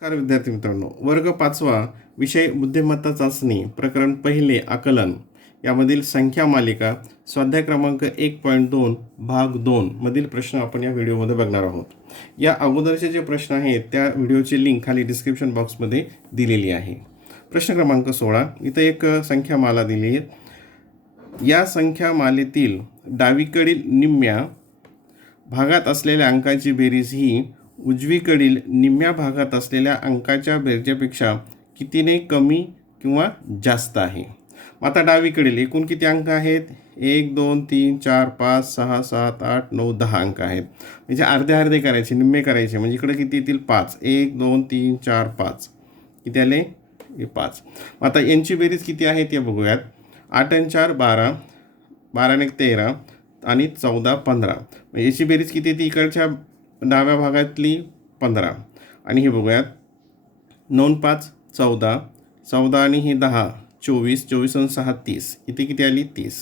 नमस्कार विद्यार्थी मित्रांनो, वर्ग 5वा विषय बुद्धिमत्ता चाचणी प्रकरण पहिले आकलन यामधील संख्या मालिका स्वाध्याय क्रमांक 1.2 भाग 2 मधील प्रश्न आपण या व्हिडिओमध्ये बघणार आहोत. या अगोदरचे जे प्रश्न आहेत त्या व्हिडिओची लिंक खाली डिस्क्रिप्शन बॉक्समध्ये दिलेली आहे. प्रश्न क्रमांक 16 इथं एक संख्यामाला दिली आहे. या संख्यामालेतील डावीकडील निम्म्या भागात असलेल्या अंकाची बेरीज ही उजवीकडील निम्म्या भागात असलेल्या अंकाच्या बेरजेपेक्षा कितीने कमी किंवा जास्त आहे. आता डावीकडील एकूण किती अंक आहेत? 1 2 3 4 5 6 7 8 9 10 अंक आहेत. म्हणजे अर्धे अर्धे करायचे, निम्मे करायचे. म्हणजे इकडे किती येतील? 5. 1 2 3 4 5 किती आले? 5. आता यांची बेरीज किती आहे ते बघूयात. 8 आणि 4 12, 12 आणि 13 आणि 14 15. म्हणजे याची बेरीज किती येते? इकडच्या डाव्या भागातली 15 आणि हे बघूयात 9 5 14, 14 आणि हे 10 24, 24 आणि 6 30. इथे किती आली? 30.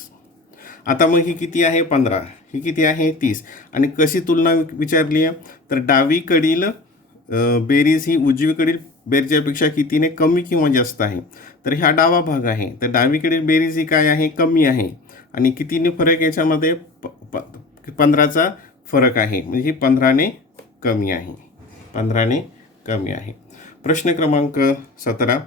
आता मग ही किती आहे? 15. ही किती आहे? 30. आणि कशी तुलना विचारली आहे तर डावीकडील बेरीज ही उजवीकडील बेरजेपेक्षा कितीने कमी किंवा जास्त आहे. तर हा डावा भाग आहे, तर डावीकडील बेरीज ही काय आहे? कमी आहे. आणि कितीने फरक याच्यामध्ये 15चा फरक आहे. म्हणजे ही 15ने कमी आहे. 15ने कमी आहे. प्रश्न क्रमांक 17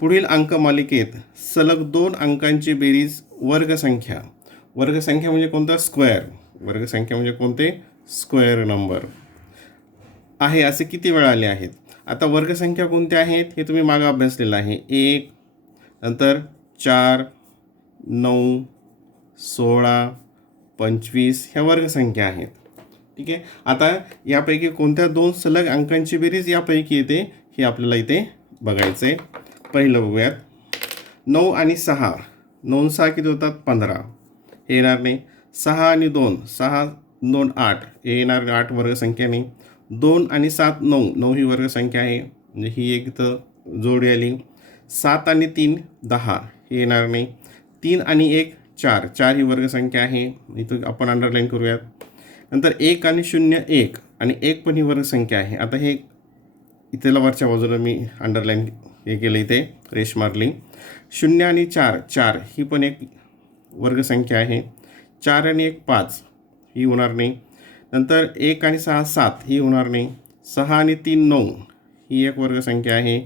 पुढील अंकमालिकेत सलग 2 अंकांची बेरीज वर्गसंख्या म्हणजे कोणता? स्क्वेअर. वर्गसंख्या म्हणजे कोणते? स्क्वेअर नंबर आहे असे किती वेळा आले आहेत? आता वर्गसंख्या कोणत्या आहेत हे तुम्ही मागे अभ्यासलेलं आहे. 1 नंतर 4 9 16 25 ह्या वर्गसंख्या आहेत. ठीक आहे. आता यापैकी कोणत्या 2 सलग अंकांची बेरीज यापैकी येते हे आपल्याला इथे बघायचं आहे. पहिलं बघूयात. 9 आणि 6. 9 6 किती होतात? 15. हे येणार नाही. 6 आणि 2. 6 2 8 हे येणार नाही. 8 वर्गसंख्या नाही. 2 आणि 7 9. 9 ही वर्गसंख्या आहे. म्हणजे ही एक इथं जोडी आली. 7 आणि 3 10 हे येणार नाही. 3 आणि 1 4. 4 ही वर्गसंख्या आहे. इथं आपण अंडरलाईन करूयात. नंतर 1 आणि 0 1 आणि 1 पण ही वर्गसंख्या आहे. आता हे इथेला वरच्या बाजूला मी अंडरलाईन हे केलं, इथे रेश मारली. 0 आणि 4 4 ही पण एक वर्गसंख्या आहे. 4 आणि 1 5 ही होणार नाही. नंतर 1 आणि 6 7 ही होणार नाही. 6 आणि 3 9 ही एक वर्गसंख्या आहे.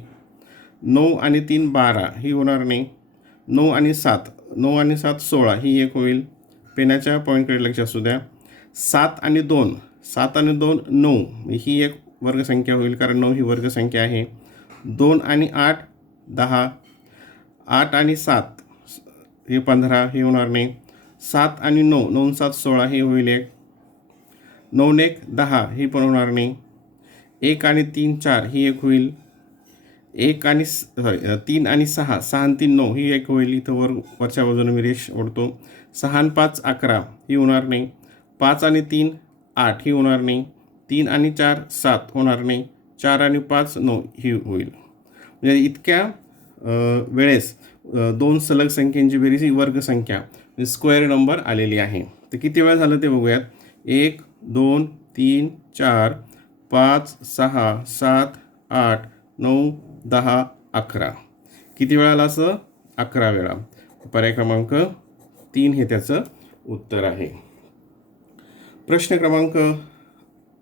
9 आणि 3 12 ही होणार नाही. 9 आणि 7 16 ही एक होईल. पेनाच्या पॉईंटकडे लक्ष असू द्या. 7 आणि 2 9 ही एक वर्गसंख्या होईल, कारण 9 ही वर्गसंख्या आहे. 2 आणि 8 10. 8 आणि 7 हे 15 हे होणार नाही. 7 आणि 9 9 7 16 हे होईल एक. 9 1 10 ही पण होणार नाही. 1 आणि 3 4 ही एक होईल. 1 आणि 3 आणि 6 6 आणि 3 9 ही एक होईल. इथं वरच्या बाजूने मी रेष ओढतो. 6 आणि 5 11 ही होणार नाही. 5 आणि 3 8 ही होणार नाही. 3 आणि 4 7 होणार नाही. 4 आणि 5 9 ही होईल. म्हणजे इतक्या वेळेस 2 सलग संख्यांची बेरीज ही वर्गसंख्या म्हणजे स्क्वेअर नंबर आलेली आहे. तर किती वेळा झालं ते बघूयात. 1 2 3 4 5 6 7 8 9 10 11. किती वेळा आला? असं 11 वेळा. पर्याय क्रमांक 3 हे त्याचं उत्तर आहे. प्रश्न क्रमांक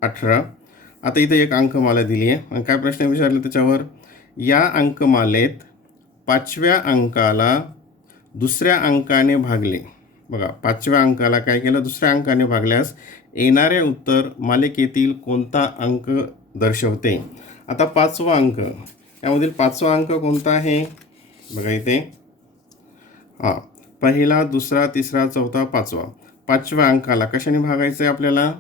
18 आता इथे एक अंकमाला दिली आहे आणि काय प्रश्न विचारले त्याच्यावर. या अंकमालेत 5व्या अंकाला दुसऱ्या अंकाने भागले. बघा, 5व्या अंकाला काय केलं? दुसऱ्या अंकाने भागल्यास येणारे उत्तर मालिकेतील कोणता अंक दर्शवते? आता 5वा अंक, यामधील 5वा अंक कोणता आहे? बघा इथे पहिला, दुसरा, तिसरा, चौथा, 5वा. 5व्या अंकाला कशाने भागायचं आहे आपल्याला?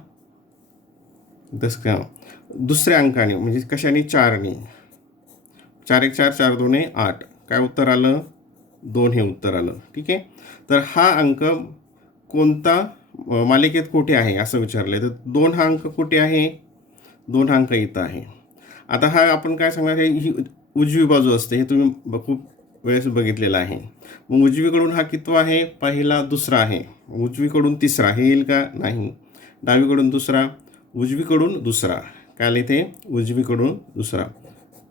दुसऱ्या अंकाने, म्हणजे कशाने? 4ने. 4 1 4 4 2 8. काय उत्तर आलं? 2 हे उत्तर आलं. ठीक आहे. तर हा अंक कोणता मालिकेत कुठे आहे असं विचारलं आहे. तर 2 हा अंक कुठे आहे? 2 हा अंक इथं आहे. आता हा आपण काय सांगणार आहे? ही उजवी बाजू असते, हे तुम्ही खूप वेळेस बघितलेलं आहे. मग उजवीकडून हा कितवा आहे? पहिला, दुसरा आहे. उजवीकडून तिसरा हे येईल का? नाही. डावीकडून दुसरा, उजवीकडून दुसरा. काय आलं इथे? उजवीकडून दुसरा.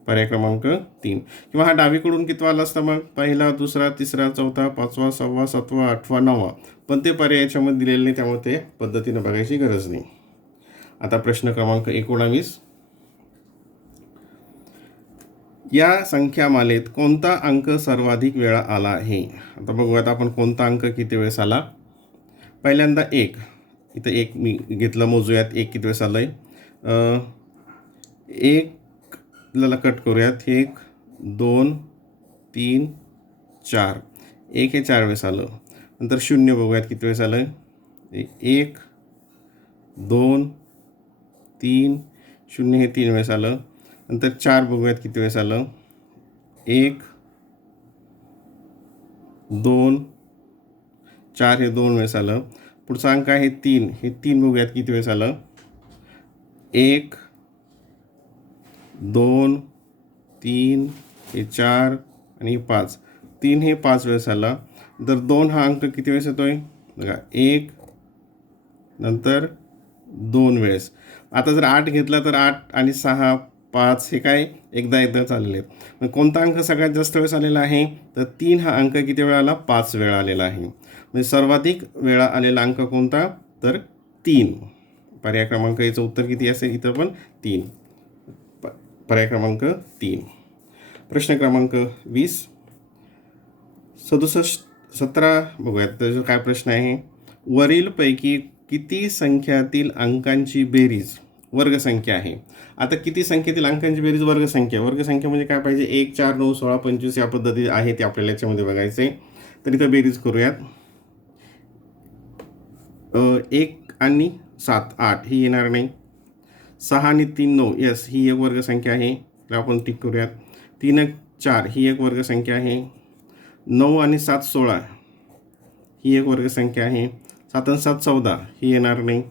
पर्याय क्रमांक 3. किंवा हा डावीकडून कितवा आला असता मग? पहिला, दुसरा, तिसरा, चौथा, पाचवा, 6वा, 7वा, 8वा, 9वा. पण ते पर्याय याच्यामध्ये दिलेले नाही, त्यामुळे ते पद्धतीने बघायची गरज नाही. आता प्रश्न क्रमांक 19. या संख्यामालेत कोणता अंक सर्वाधिक वेळा आला आहे? आता बघूयात आपण कोणता अंक किती वेळेस आला. पहिल्यांदा 1. इथं 1 मी घेतलं, मोजूयात 1 किती वेळेस आलं आहे. 1ला कट करूयात. 1, 2, 3, 4. 1 हे 4 वेळेस आलं. नंतर 0 बघूयात किती वेळेस आलं. 1, 2, 3, 0 हे 3 वेळेस आलं. नंतर 4 बघूयात किती वेळेस आलं. 1, 2, 4 हे 2 वेळेस आलं. पुढचा अंक आहे 3. हे 3 बघूयात किती वेळेस आलं. 1, 2, 3 हे 4 आणि 5. 3 हे 5 वेळेस आला. नंतर 2 हा अंक किती वेळेस येतोय बघा. 1 नंतर 2 वेळेस. आता जर 8 घेतला तर 8 आणि 6, 5 हे काय एकदा चाललेले आहेत. मग कोणता अंक सगळ्यात जास्त वेळेस आलेला आहे? तर 3 हा अंक किती वेळा आला? 5 वेळा आलेला आहे. म्हणजे सर्वाधिक वेळा आलेला अंक कोणता? तर 3. पर्याय क्रमांक याचं उत्तर किती असेल? इथं पण 3. पर्याय क्रमांक 3. प्रश्न क्रमांक 20. 17 बघूयात. त्याचा काय प्रश्न आहे. वरीलपैकी किती संख्यातील अंकांची बेरीज वर्गसंख्या आहे? आता किती संख्येतील अंकांची बेरीज वर्गसंख्या. वर्गसंख्या म्हणजे काय पाहिजे? 1, 4, 9, 16, 25 या पद्धती आहे ते आपल्याला याच्यामध्ये बघायचे. तर इथं बेरीज करूयात. 1 आणि 7, 8 ही येणार नाही. 6 आणि 3, 9 यस ही एक वर्गसंख्या आहे, तर आपण टिक करूयात. 3 आणि 4 ही एक वर्गसंख्या आहे. 9 आणि 7, 16 ही एक वर्गसंख्या आहे. 7 आणि 7, 14 ही येणार नाही.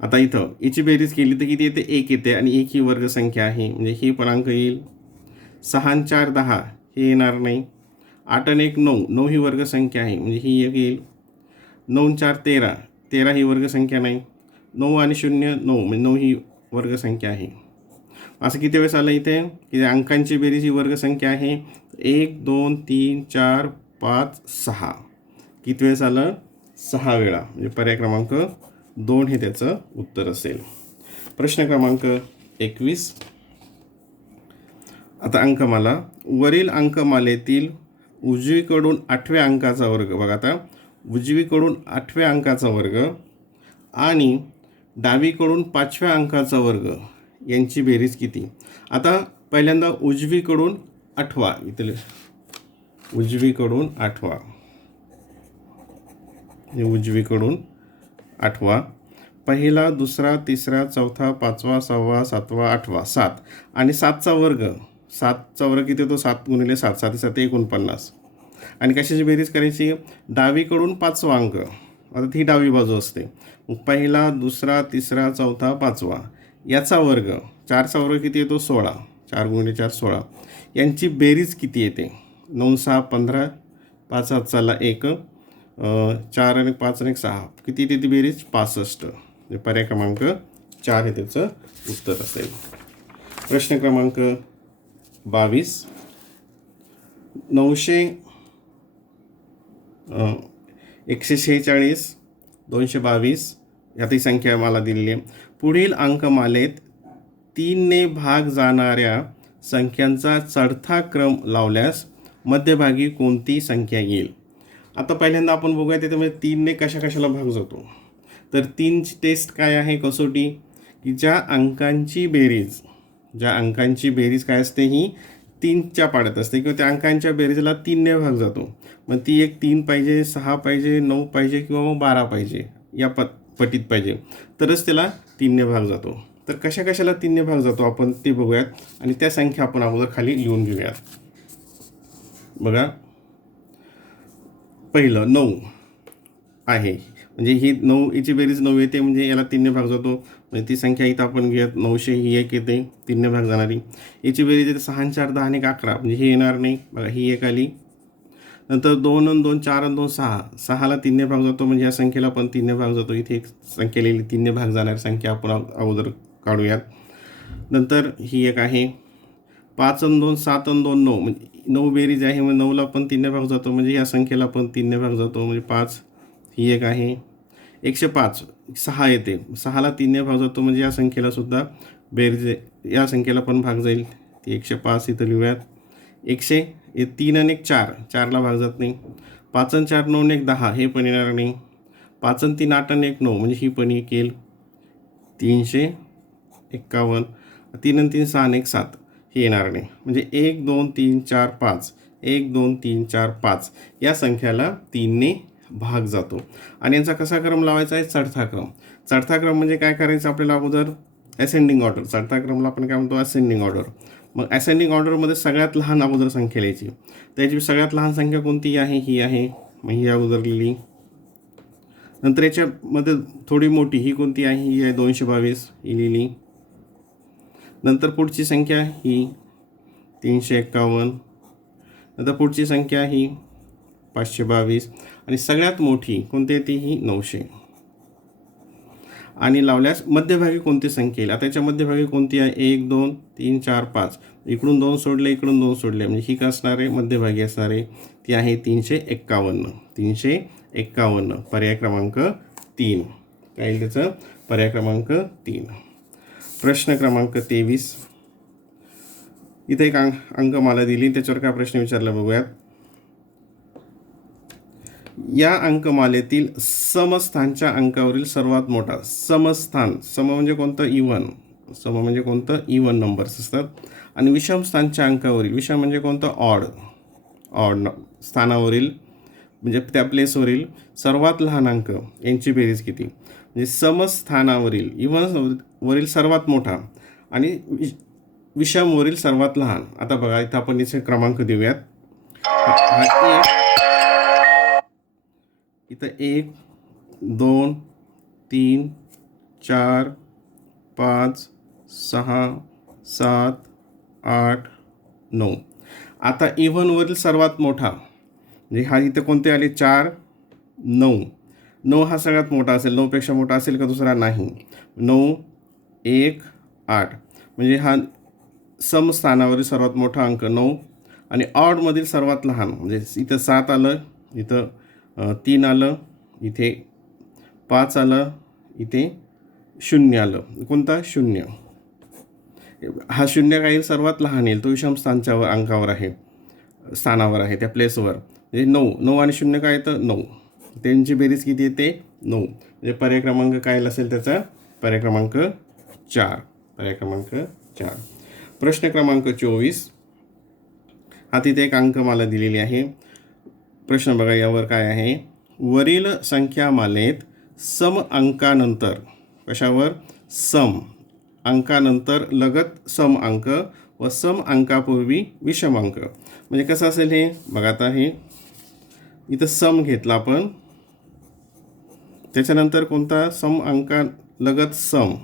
आता इथं याची बेरीज केली तर किती येते? 1 येते आणि 1 ही वर्गसंख्या आहे, म्हणजे ही पण अंक येईल. 6 आणि 4, 10 हे येणार नाही. 8 आणि 1, 9 9 ही वर्गसंख्या आहे, म्हणजे ही एक येईल. 9 आणि 4, 13 13 ही वर्गसंख्या नाही. 9 आणि 0, 9 म्हणजे 9 ही वर्गसंख्या आहे. असं किती वेळेस आलं इथे की अंकांची बेरीज ही वर्गसंख्या आहे. 1, 2, 3, 4, 5, 6 किती वेळेस आलं? 6 वेळा. म्हणजे पर्याय क्रमांक 2 हे त्याचं उत्तर असेल. प्रश्न क्रमांक 21. आता अंकमाला. वरील अंकमालेतील उजवीकडून 8व्या अंकाचा वर्ग बघा. आता उजवीकडून 8व्या अंकाचा वर्ग आणि डावीकडून 5व्या अंकाचा वर्ग यांची बेरीज किती? आता पहिल्यांदा उजवीकडून 8वा इथले उजवीकडून 8वा हे उजवीकडून 8वा. पहिला, दुसरा, तिसरा, चौथा, 5वा, 6वा, 7वा, 8वा 7 आणि 7चा वर्ग. 7चा वर्ग किती होतो? 7 गुणिले 7 7 7 49. आणि कशाची बेरीज करायची? डावीकडून 5वा अंक. आता ती डावी बाजू असते. मग पहिला, दुसरा, तिसरा, चौथा, 5वा याचा वर्ग. 4चा वर्ग किती येतो? 16. 4 गुणिले 4 16. यांची बेरीज किती येते? 9 6 15. 5 हात चालला 1. 4 आणि 5 आणि 6 किती येते ती बेरीज? 65. पर्याय क्रमांक 4 हे त्याचं उत्तर असेल. प्रश्न क्रमांक 22. 146, 222 यातही संख्या मला दिलेली आहे. पुढील अंकमालेत 3ने भाग जाणाऱ्या संख्यांचा चढता क्रम लावल्यास मध्यभागी कोणती संख्या येईल? आता पहिल्यांदा आपण बघूया त्याच्यामध्ये 3ने कशाला भाग जातो. तर 3ची टेस्ट काय आहे? कसोटी की ज्या अंकांची बेरीज काय असते? ही 3च्या पाड्यात असते किंवा त्या अंकांच्या बेरीजला 3ने भाग जातो. मग ती एक 3 पाहिजे, 6 पाहिजे, 9 पाहिजे किंवा मग 12 पाहिजे, या पटीत पाहिजे, तरच त्याला 3ने भाग जातो. तर कशाला 3ने भाग जातो आपण ते बघूयात आणि त्या संख्या आपण अगोदर खाली लिहून घेऊयात. बघा, पहिलं 9 आहे, म्हणजे ही 9 याची बेरीज 9 येते, म्हणजे याला 3ने भाग जातो. म्हणजे ती संख्या इथं आपण घेऊयात. 900 ही एक येते 3ने भाग जाणारी. याची बेरीज येते 6 आणि 4 10 आणि 11, म्हणजे ही येणार नाही. बघा, ही एक आली. नंतर 2 आणि 2 4 आणि 2 6. 6ला 3ने भाग जातो, म्हणजे या संख्येला पण 3ने भाग जातो. इथे एक संख्या लिहिली 3ने भाग जाणारी संख्या आपण अगोदर काढूयात. नंतर ही एक आहे. 5 आणि 2 7 आणि 2 9 म्हणजे 9 बेरीज आहे, मग 9ला पण 3ने भाग जातो, म्हणजे या संख्येला पण 3ने भाग जातो, म्हणजे 5 ही एक आहे. 105 6 येते, 6ला 3ने भाग जातो, म्हणजे या संख्येला सुद्धा बेरीज या संख्येला पण भाग जाईल, ती 105 इथं लिहूयात. 3 आणि 1 4, 4ला भाग जात नाही. 5 आणि 4 9 आणि 1 10, हे पण येणार नाही. 5 आणि 3 8 आणि 1 9, म्हणजे ही पण येईल. 351. 3 आणि 3 6 आणि 1 7, हे येणार नाही. म्हणजे 1 2 3 4 5, 1 2 3 4 5 या संख्याला 3ने भाग जातो. आणि यांचा कसा क्रम लावायचा आहे? चढता क्रम. चढता क्रम म्हणजे काय करायचं आपल्याला? अगोदर असेंडिंग ऑर्डर. चढता क्रमला आपण काय म्हणतो? Ascending order. मग असेंडिंग ऑर्डरमध्ये सगळ्यात लहान अगोदर संख्या लिहायची. त्याची सगळ्यात लहान संख्या कोणती आहे? ही आहे, मग ही अगोदर लिहिली. नंतर याच्यामध्ये थोडी मोठी ही कोणती आहे? ही आहे 222, ही लिहिली. नंतर पुढची संख्या ही 351. नंतर पुढची संख्या ही 522 आणि सगळ्यात मोठी कोणती आहे? ती ही 900. आणि लावल्यास मध्यभागी कोणती संख्या येईल? आता याच्या मध्यभागी कोणती आहे? 1 2 3 4 5, इकडून 2 सोडले, इकडून 2 सोडले, म्हणजे ही काय असणार आहे? मध्यभागी असणार आहे, ती आहे 351. 351 पर्याय क्रमांक 3. काय येईल त्याचं? पर्याय क्रमांक 3. प्रश्न क्रमांक 23. इथे एक अंकमाला दिली, त्याच्यावर काय प्रश्न विचारला बघूयात. या अंकमालेतील समस्थानच्या अंकावरील सर्वात मोठा समस्थान, सम म्हणजे कोणतं? इव्हन. सम म्हणजे कोणतं? इव्हन नंबर्स असतात. आणि विषम स्थानच्या अंकावरील, विषम म्हणजे कोणतं? ऑड स्थानावरील म्हणजे त्या प्लेसवरील सर्वात लहान अंक यांची बेरीज किती? म्हणजे समस्थानावरील इव्हन वरील सर्वात मोठा आणि विषमवरील सर्वात लहान. आता बघा इथं आपण इथे क्रमांक देऊयात. इथं 1 2 3 4 5 6 7 8 9. आता इव्हनवरील सर्वात मोठा म्हणजे हा इथं कोणते आले? 4 9. 9 हा सगळ्यात मोठा असेल. 9पेक्षा मोठा असेल का दुसरा? नाही. 9 1 8 म्हणजे हा समस्थानावरील सर्वात मोठा अंक 9. आणि ऑडमधील सर्वात लहान म्हणजे इथं 7 आलं, इथं 3 आलं, इथे 5 आलं, इथे 0 आलं. कोणता? 0. हा 0 काय येईल? सर्वात लहान येईल, तो विषम स्थानच्या अंकावर आहे, स्थानावर आहे, त्या प्लेसवर. म्हणजे 9 आणि 0 काय येतं? 9. त्यांची बेरीज किती येते? 9. म्हणजे पर्याय क्रमांक काय असेल त्याचा? पर्याय क्रमांक 4. पर्याय क्रमांक 4. प्रश्न क्रमांक 24. हा तिथे एक अंकमाला दिलेली आहे. प्रश्न बघा यावर काय आहे? वरील संख्यामालेत सम अंकानंतर, कशावर? सम अंकानंतर लगत सम अंक व सम अंकापूर्वी विषम अंक. म्हणजे कसं असेल हे? बघा आता हे इथं सम घेतला आपण, त्याच्यानंतर कोणता? सम अंका लगत सम,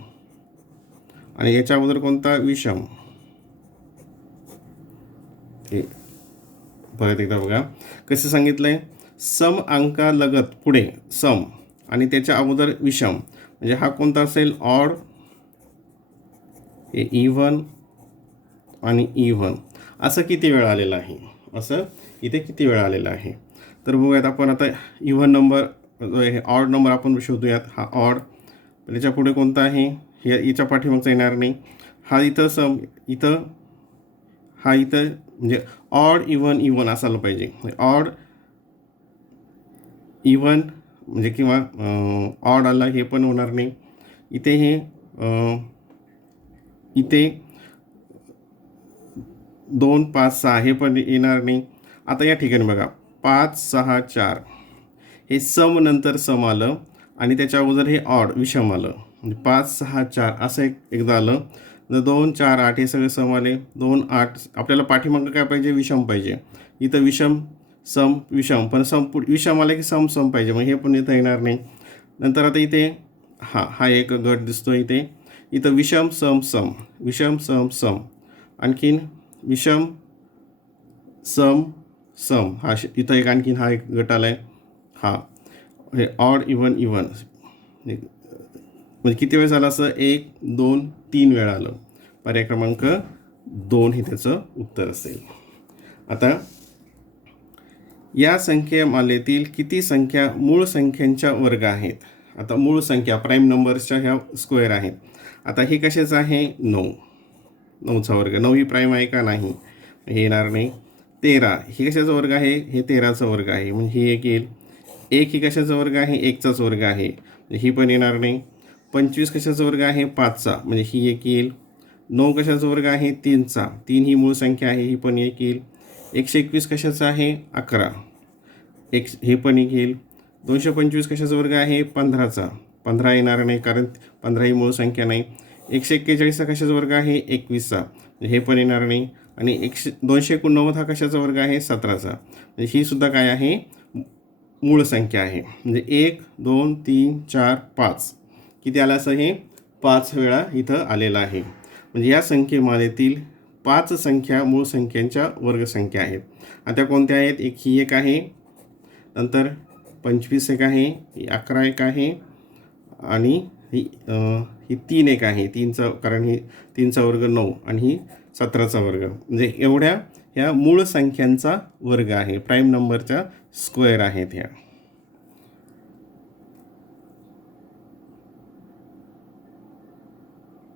आणि याच्या अगोदर कोणता? विषम. हे परत एकदा बघा कसं सांगितलंय. सम अंका लगत पुढे सम आणि त्याच्या अगोदर विषम, म्हणजे हा कोणता असेल? ऑड. हे इव्हन आणि इव्हन. असं किती वेळा आलेलं आहे? असं इथे किती वेळा आलेलं आहे? तर बघूयात आपण आता. इव्हन नंबर, हे ऑड नंबर आपण शोधूयात. हा ऑड, त्याच्या पुढे कोणता आहे? हे याच्या पाठीमागचा येणार नाही. हा इथं सम, इथं हा इथं म्हणजे ऑड इव्हन इव्हन असायला पाहिजे. ऑड इव्हन म्हणजे किंवा ऑड आला हे पण होणार नाही. इथे हे इथे 2 5 6 हे पण येणार नाही. आता या ठिकाणी बघा 5 6 4 हे सम नंतर सम आलं आणि त्याच्या अगोदर हे ऑड विषम आलं. म्हणजे 5 6 4 असं एकदा आलं. 2 4 8 हे सगळे सम आले. 2 8 आपल्याला पाठीमागं काय पाहिजे? विषम पाहिजे. इथं विषम सम विषम, पण सम विषम आलं की सम सम पाहिजे, मग हे पण इथं येणार नाही. नंतर आता इथे हा एक गट दिसतो इथे. इथं विषम सम सम, विषम सम सम, आणखीन विषम सम सम, हा इथं एक आणखीन हा एक गट आला आहे. हा हे ऑड इव्हन इव्हन म्हणजे किती वेळ झाला? असं 1 2 3 वेळा आलं. पर्याय क्रमांक 2 हे त्याचं उत्तर असेल. आता या संख्यामालेतील किती संख्या मूळ संख्यांच्या वर्ग आहेत? आता मूळ संख्या प्राईम नंबर्सच्या ह्या स्क्वेअर आहेत. आता हे कशाचं आहे? 9. 9चा वर्ग. 9 ही प्राईम आहे का? नाही, हे येणार नाही. 13 ही कशाचा वर्ग आहे? हे 13चा वर्ग आहे, म्हणजे ही एक येईल. 1 ही कशाचा वर्ग आहे? 1चाच वर्ग आहे, ही पण येणार नाही. 25 कशाचा वर्ग आहे? 5चा, म्हणजे ही एक येईल. 9 कशाचा वर्ग आहे? 3चा. 3 ही मूळ संख्या आहे, ही पण एक येईल. 121 कशाचा आहे? 11. हे पण एक येईल. 225 कशाचा वर्ग आहे? 15चा. 15 येणार नाही, कारण 15 ही मूळ संख्या नाही. 141 कशाचा वर्ग आहे? 21चा, हे पण येणार नाही. आणि 289 हा कशाचा वर्ग आहे? 17चा. म्हणजे ही सुद्धा काय आहे? मूळ संख्या आहे. म्हणजे 1 2 3 4 5 किती आलं असं? हे 5 वेळा इथं आलेलं आहे. म्हणजे या संख्येमालेतील 5 संख्या मूळ संख्यांच्या वर्गसंख्या आहेत. आता कोणत्या आहेत? ही एक आहे, नंतर 25 एक आहे, ही 11 एक आहे, आणि ही 3 एक आहे. 3चा, कारण ही 3चा वर्ग 9 आणि ही 17चा वर्ग. म्हणजे एवढ्या ह्या मूळ संख्यांचा वर्ग आहे, प्राईम नंबरच्या स्क्वेअर आहेत ह्या.